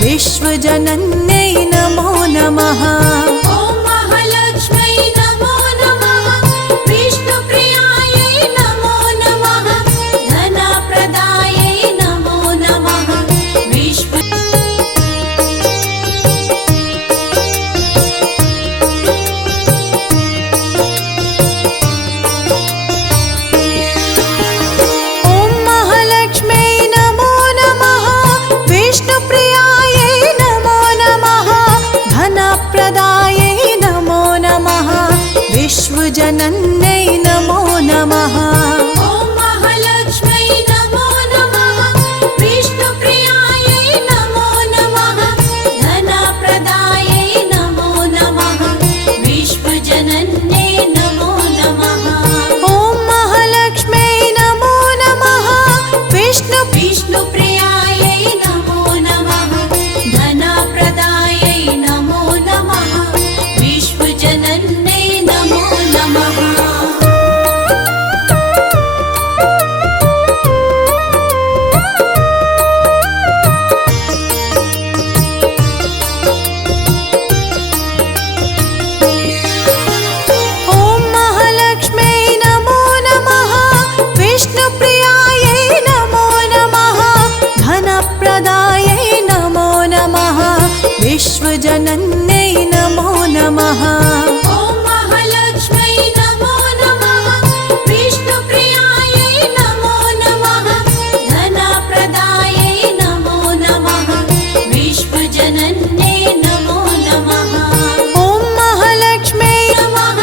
विश्वजनन्यै नमो नमः। ॐ महालक्ष्म्यै नमो नमः। विष्णुप्रियायै नमो नमः। धनप्रदायै नमो नमः। विश्वजनन्यै नमो नमः। ॐ महालक्ष्म्यै नमो नमः। विष्णुप्रियायै नमो नमः। धनप्रदायै नमो नमः। विश्वजनन्यै नमो नमः। ॐ महालक्ष्म्यै नमो नमः। विष्णुप्रियायै नमो नमः। धनप्रदायै नमो नमः। विश्वजनन्यै नमो नमः। विश्वजनन्यै नमो नमः। ॐ महालक्ष्म्यै नमो नमः। विष्णुप्रियायै नमो नमः। धनप्रदायै नमो नमः। विश्वजनन्यै नमो नमः। ॐ महालक्ष्म्यै नमः।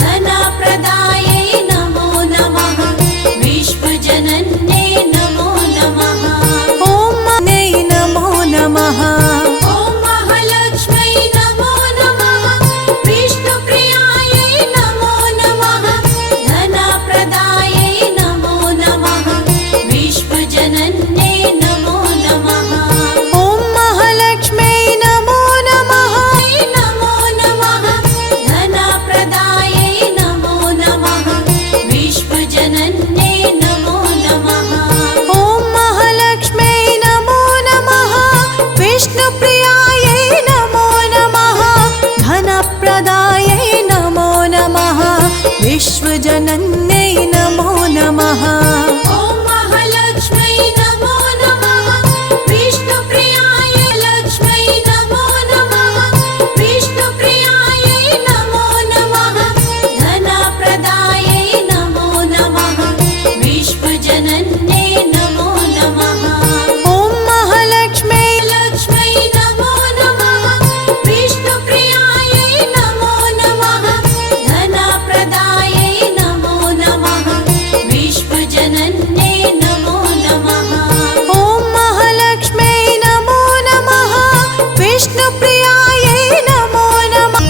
धनप्रदायै नमो नमः। विश्वजनन्यै नमो नमः। ॐ नमो नमः। महालक्ष्म्यै नमो नमः। विष्णुप्रियायै नमो नमः। धनप्रदायै नमो नमः। विश्वजनन्यै नमो नमः। ॐ महालक्ष्म्यै नमो नमः। नमो नमः। धनप्रदायै नमो नमः। विश्वजनन्यै नमो नमः। ॐ महालक्ष्म्यै नमो नमः। विष्णुप्रियायै नमो नमः। धनप्रदायै नमो नमः। विश्वजनन्यै नमो नमः। ॐ महालक्ष्म्यै नमो नमः। विष्णुप्रियायै लक्ष्म्यै नमो नमः। विष्णुप्रियायै नमो नमः। धनप्रदायै नमो नमः। विश्वजनन्यै नमो नमः। ॐ महालक्ष्म्यै लक्ष्म्यै नमो नमः। विष्णुप्रियायै नमो नमः। धनप्रदायै नमो नमः। विश्वजनन्यै नमो नमः। ॐ महालक्ष्म्यै नमो नमः। विष्णुप्रियायै नमो नमः।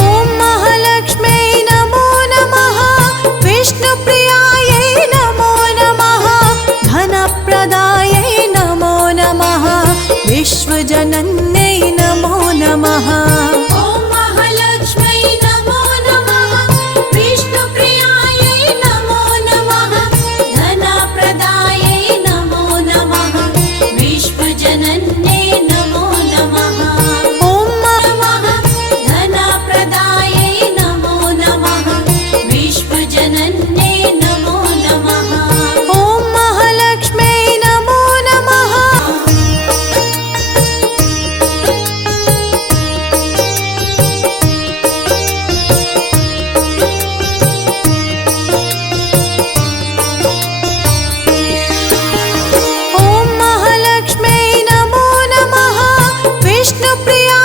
ॐ महालक्ष्म्यै नमो नमः। विष्णुप्रियायै नमो नमः। धनप्रदायै नमो नमः। विश्वजनन्यै नमो नमः। ॐ महालक्ष्म्यै नमो नमः। विष्णुप्रियायै नमो नमः। धनप्रदायै नमो नमः। विश्वजनन्यै नमो नमः। ॐ नमः। धनप्रदायै नमो नमः। विश्वजनन्यै नमो नमः। ॐ महालक्ष्म्यै नमो नमः। ॐ महालक्ष्म्यै नमो नमः। विष्णुप्रिया